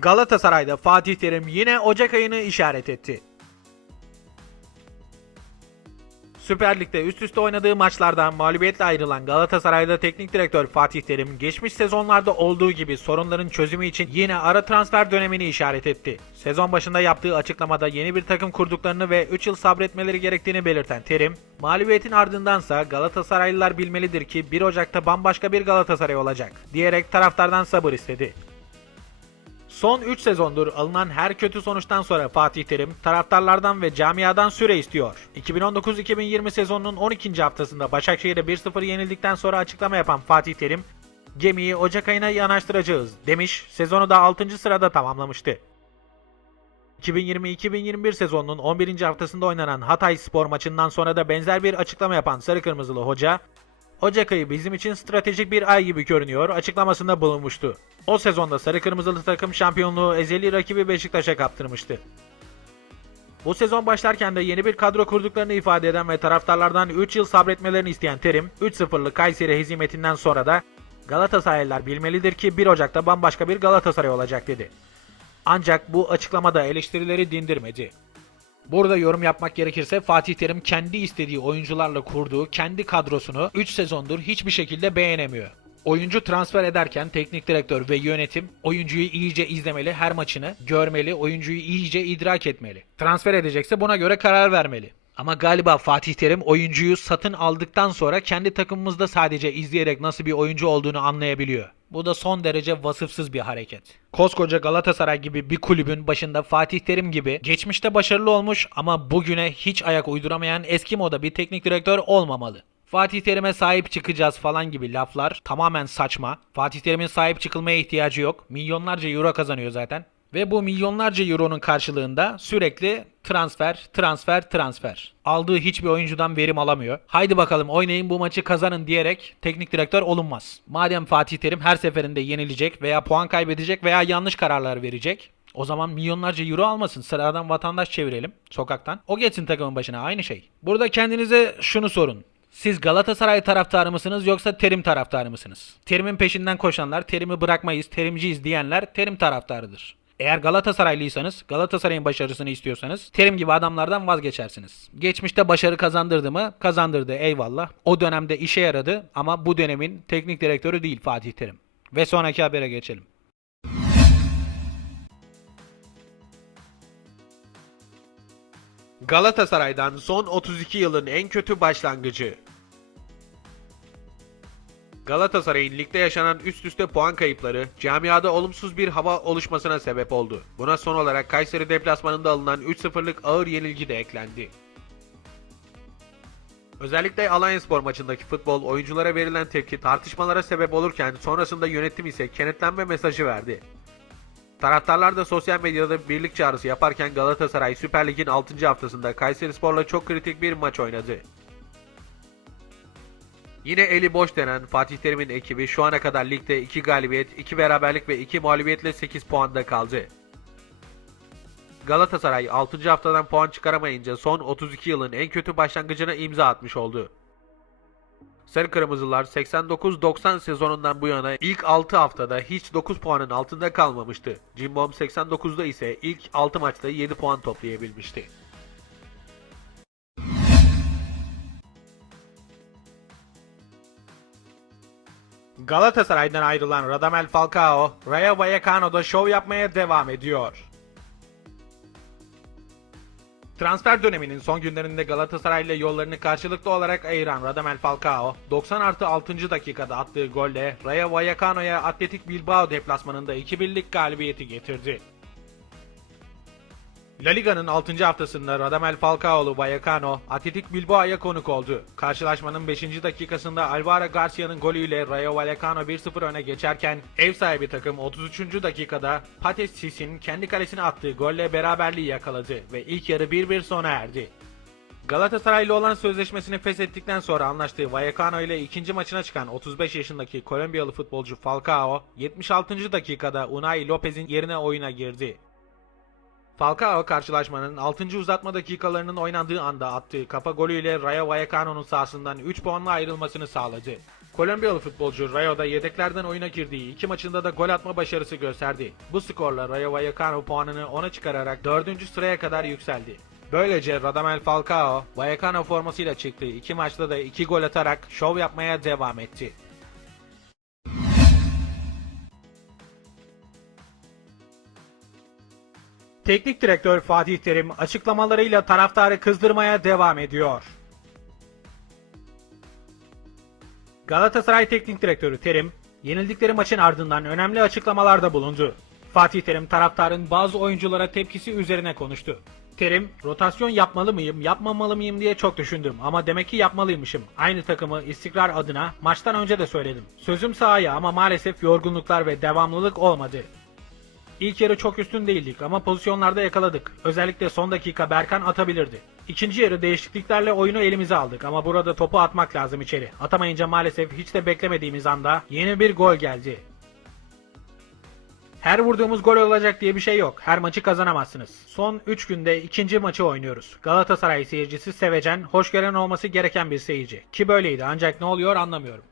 Galatasaray'da Fatih Terim yine Ocak ayını işaret etti. Süper Lig'de üst üste oynadığı maçlardan mağlubiyetle ayrılan Galatasaray'da teknik direktör Fatih Terim geçmiş sezonlarda olduğu gibi sorunların çözümü için yine ara transfer dönemini işaret etti. Sezon başında yaptığı açıklamada yeni bir takım kurduklarını ve 3 yıl sabretmeleri gerektiğini belirten Terim, mağlubiyetin ardındansa Galatasaraylılar bilmelidir ki 1 Ocak'ta bambaşka bir Galatasaray olacak diyerek taraftardan sabır istedi. Son 3 sezondur alınan her kötü sonuçtan sonra Fatih Terim taraftarlardan ve camiadan süre istiyor. 2019-2020 sezonunun 12. haftasında Başakşehir'e 1-0 yenildikten sonra açıklama yapan Fatih Terim, gemiyi Ocak ayına yanaştıracağız demiş, sezonu da 6. sırada tamamlamıştı. 2020-2021 sezonunun 11. haftasında oynanan Hatay Spor maçından sonra da benzer bir açıklama yapan Sarı Kırmızılı hoca, Ocak ayı bizim için stratejik bir ay gibi görünüyor açıklamasında bulunmuştu. O sezonda sarı kırmızılı takım şampiyonluğu ezeli rakibi Beşiktaş'a kaptırmıştı. Bu sezon başlarken de yeni bir kadro kurduklarını ifade eden ve taraftarlardan 3 yıl sabretmelerini isteyen Terim, 3-0'lık Kayseri hezimetinden sonra da Galatasaraylılar bilmelidir ki 1 Ocak'ta bambaşka bir Galatasaray olacak dedi. Ancak bu açıklamada eleştirileri dindirmedi. Burada yorum yapmak gerekirse Fatih Terim kendi istediği oyuncularla kurduğu kendi kadrosunu 3 sezondur hiçbir şekilde beğenemiyor. Oyuncu transfer ederken teknik direktör ve yönetim oyuncuyu iyice izlemeli, her maçını görmeli, oyuncuyu iyice idrak etmeli. Transfer edecekse buna göre karar vermeli. Ama galiba Fatih Terim oyuncuyu satın aldıktan sonra kendi takımımızda sadece izleyerek nasıl bir oyuncu olduğunu anlayabiliyor. Bu da son derece vasıfsız bir hareket. Koskoca Galatasaray gibi bir kulübün başında Fatih Terim gibi geçmişte başarılı olmuş ama bugüne hiç ayak uyduramayan eski moda bir teknik direktör olmamalı. Fatih Terim'e sahip çıkacağız falan gibi laflar tamamen saçma. Fatih Terim'in sahip çıkılmaya ihtiyacı yok. Milyonlarca euro kazanıyor zaten. Ve bu milyonlarca euronun karşılığında sürekli transfer, transfer, transfer. Aldığı hiçbir oyuncudan verim alamıyor. Haydi bakalım oynayın bu maçı kazanın diyerek teknik direktör olunmaz. Madem Fatih Terim her seferinde yenilecek veya puan kaybedecek veya yanlış kararlar verecek. O zaman milyonlarca euro almasın. Sıradan vatandaş çevirelim sokaktan. O geçsin takımın başına aynı şey. Burada kendinize şunu sorun. Siz Galatasaray taraftarı mısınız yoksa Terim taraftarı mısınız? Terim'in peşinden koşanlar, Terim'i bırakmayız, Terimciyiz diyenler Terim taraftarıdır. Eğer Galatasaraylıysanız, Galatasaray'ın başarısını istiyorsanız Terim gibi adamlardan vazgeçersiniz. Geçmişte başarı kazandırdı mı? Kazandırdı eyvallah. O dönemde işe yaradı ama bu dönemin teknik direktörü değil Fatih Terim. Ve sonraki habere geçelim. Galatasaray'dan son 32 yılın en kötü başlangıcı. Galatasaray'ın ligde yaşanan üst üste puan kayıpları camiada olumsuz bir hava oluşmasına sebep oldu. Buna son olarak Kayseri deplasmanında alınan 3-0'lık ağır yenilgi de eklendi. Özellikle Alanyaspor maçındaki futbol oyunculara verilen tepki tartışmalara sebep olurken sonrasında yönetim ise kenetlenme mesajı verdi. Taraftarlar da sosyal medyada birlik çağrısı yaparken Galatasaray Süper Lig'in 6. haftasında Kayserispor'la çok kritik bir maç oynadı. Yine eli boş denen Fatih Terim'in ekibi şu ana kadar ligde 2 galibiyet, 2 beraberlik ve 2 mağlubiyetle 8 puanda kaldı. Galatasaray 6. haftadan puan çıkaramayınca son 32 yılın en kötü başlangıcına imza atmış oldu. Sarı Kırmızılar 89-90 sezonundan bu yana ilk 6 haftada hiç 9 puanın altında kalmamıştı. Cimbom 89'da ise ilk 6 maçta 7 puan toplayabilmişti. Galatasaray'dan ayrılan Radamel Falcao, Rayo Vallecano'da şov yapmaya devam ediyor. Transfer döneminin son günlerinde Galatasaray ile yollarını karşılıklı olarak ayıran Radamel Falcao, 90 artı 6. dakikada attığı golle Rayo Vallecano'ya Atletik Bilbao deplasmanında 2-1'lik galibiyeti getirdi. La Liga'nın 6. haftasında Radamel Falcao'lu Vallecano, Atletik Bilbao'ya konuk oldu. Karşılaşmanın 5. dakikasında Alvaro Garcia'nın golüyle Rayo Vallecano 1-0 öne geçerken ev sahibi takım 33. dakikada Pates Sis'in kendi kalesine attığı golle beraberliği yakaladı ve ilk yarı 1-1 sona erdi. Galatasaray'la olan sözleşmesini feshettikten sonra anlaştığı Vallecano ile ikinci maçına çıkan 35 yaşındaki Kolombiyalı futbolcu Falcao, 76. dakikada Unai Lopez'in yerine oyuna girdi. Falcao karşılaşmanın 6. uzatma dakikalarının oynandığı anda attığı kafa golüyle Rayo Vallecano'nun sahasından 3 puanla ayrılmasını sağladı. Kolombiyalı futbolcu Rayo'da yedeklerden oyuna girdiği iki maçında da gol atma başarısı gösterdi. Bu skorla Rayo Vallecano puanını 10'a çıkararak 4. sıraya kadar yükseldi. Böylece Radamel Falcao, Vallecano formasıyla çıktığı iki maçta da iki gol atarak şov yapmaya devam etti. Teknik direktör Fatih Terim açıklamalarıyla taraftarı kızdırmaya devam ediyor. Galatasaray Teknik Direktörü Terim, yenildikleri maçın ardından önemli açıklamalarda bulundu. Fatih Terim taraftarın bazı oyunculara tepkisi üzerine konuştu. Terim, rotasyon yapmalı mıyım, yapmamalı mıyım diye çok düşündüm ama demek ki yapmalıymışım. Aynı takımı istikrar adına maçtan önce de söyledim. Sözüm sahaya ama maalesef yorgunluklar ve devamlılık olmadı. İlk yarı çok üstün değildik ama pozisyonlarda yakaladık. Özellikle son dakika Berkan atabilirdi. İkinci yarı değişikliklerle oyunu elimize aldık ama burada topu atmak lazım içeri. Atamayınca maalesef hiç de beklemediğimiz anda yeni bir gol geldi. Her vurduğumuz gol olacak diye bir şey yok. Her maçı kazanamazsınız. Son 3 günde ikinci maçı oynuyoruz. Galatasaray seyircisi sevecen, hoşgören olması gereken bir seyirci. Ki böyleydi ancak ne oluyor anlamıyorum.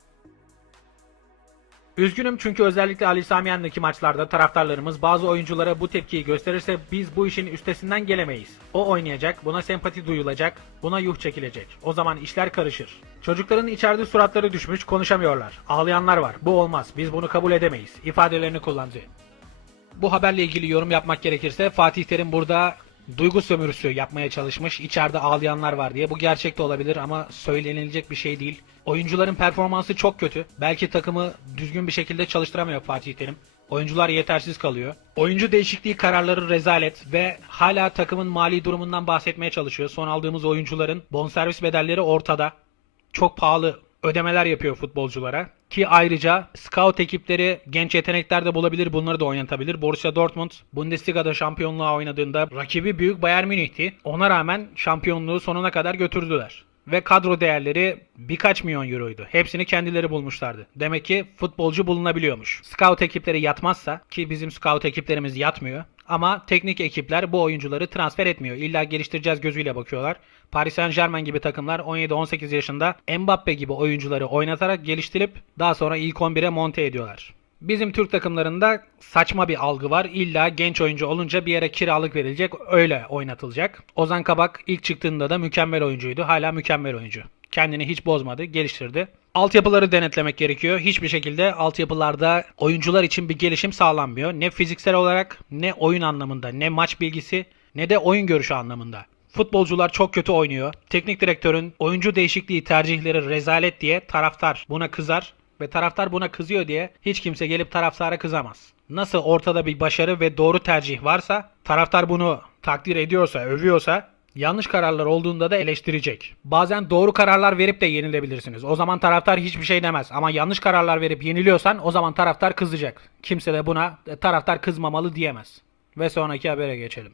Üzgünüm çünkü özellikle Ali Sami Yen'deki maçlarda taraftarlarımız bazı oyunculara bu tepkiyi gösterirse biz bu işin üstesinden gelemeyiz. O oynayacak, buna sempati duyulacak, buna yuh çekilecek. O zaman işler karışır. Çocukların içeride suratları düşmüş, konuşamıyorlar. Ağlayanlar var. Bu olmaz. Biz bunu kabul edemeyiz. ifadelerini kullandı. Bu haberle ilgili yorum yapmak gerekirse Fatih Terim burada duygu sömürüsü yapmaya çalışmış. İçeride ağlayanlar var diye. Bu gerçekte olabilir ama söylenilecek bir şey değil. Oyuncuların performansı çok kötü. Belki takımı düzgün bir şekilde çalıştıramıyor Fatih Terim. Oyuncular yetersiz kalıyor. Oyuncu değişikliği kararları rezalet ve hala takımın mali durumundan bahsetmeye çalışıyor. Son aldığımız oyuncuların bonservis bedelleri ortada. Çok pahalı ödemeler yapıyor futbolculara. Ki ayrıca scout ekipleri genç yetenekler de bulabilir. Bunları da oynatabilir. Borussia Dortmund Bundesliga'da şampiyonluğa oynadığında rakibi büyük Bayern Münih'ti. Ona rağmen şampiyonluğu sonuna kadar götürdüler. Ve kadro değerleri birkaç milyon euroydu. Hepsini kendileri bulmuşlardı. Demek ki futbolcu bulunabiliyormuş. Scout ekipleri yatmazsa ki bizim scout ekiplerimiz yatmıyor. Ama teknik ekipler bu oyuncuları transfer etmiyor. İlla geliştireceğiz gözüyle bakıyorlar. Paris Saint Germain gibi takımlar 17-18 yaşında Mbappe gibi oyuncuları oynatarak geliştirip daha sonra ilk 11'e monte ediyorlar. Bizim Türk takımlarında saçma bir algı var. İlla genç oyuncu olunca bir yere kiralık verilecek, öyle oynatılacak. Ozan Kabak ilk çıktığında da mükemmel oyuncuydu. Hala mükemmel oyuncu. Kendini hiç bozmadı, geliştirdi. Altyapıları denetlemek gerekiyor. Hiçbir şekilde altyapılarda oyuncular için bir gelişim sağlanmıyor. Ne fiziksel olarak, ne oyun anlamında, ne maç bilgisi, ne de oyun görüşü anlamında. Futbolcular çok kötü oynuyor. Teknik direktörün oyuncu değişikliği tercihleri rezalet diye taraftar buna kızar ve taraftar buna kızıyor diye hiç kimse gelip taraftara kızamaz. Nasıl ortada bir başarı ve doğru tercih varsa, taraftar bunu takdir ediyorsa, övüyorsa yanlış kararlar olduğunda da eleştirecek. Bazen doğru kararlar verip de yenilebilirsiniz. O zaman taraftar hiçbir şey demez. Ama yanlış kararlar verip yeniliyorsan o zaman taraftar kızacak. Kimse de buna e, taraftar kızmamalı diyemez. Ve sonraki habere geçelim.